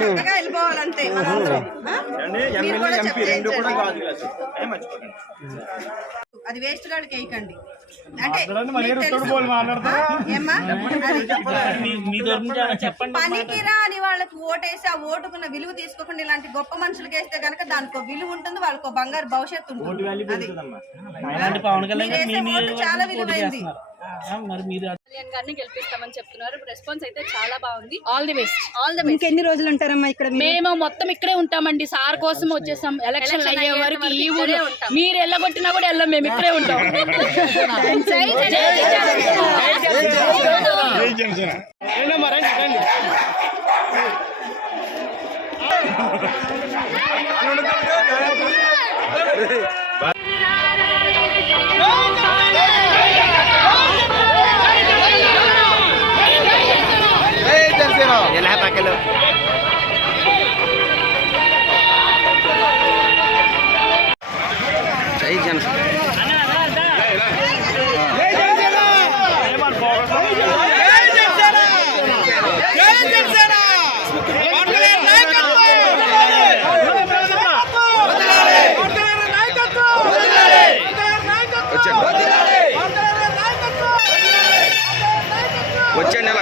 చక్కగా వెళ్ళిపోవాలంతే అది వేస్ట్ గాడికి వేయకండి అంటే పనికిరా అని వాళ్ళకి ఓటేసి ఆ ఓటుకున్న విలువ తీసుకోకుండా ఇలాంటి గొప్ప మనుషులకి వేస్తే గనక దానికి విలువ ఉంటుంది, వాళ్ళకు బంగారు భవిష్యత్తు ఉంటుంది. చాలా విలువైంది. గారిని గెలిపిస్తామని చెప్తున్నారు. రెస్పాన్స్ అయితే చాలా బాగుంది. All the best. ఇంకెన్ని రోజులు ఉంటారమ్మా ఇక్కడ? మేము మొత్తం ఇక్కడే ఉంటామండి. సార్ కోసం వచ్చేసాం. ఎలక్షన్ అయ్యే వరకు ఈ ఊరే ఉంటాం. మీరు వెళ్ళగొట్టినా కూడా వెళ్ళం, మేము ఇక్కడే ఉంటాం. వచ్చే నెల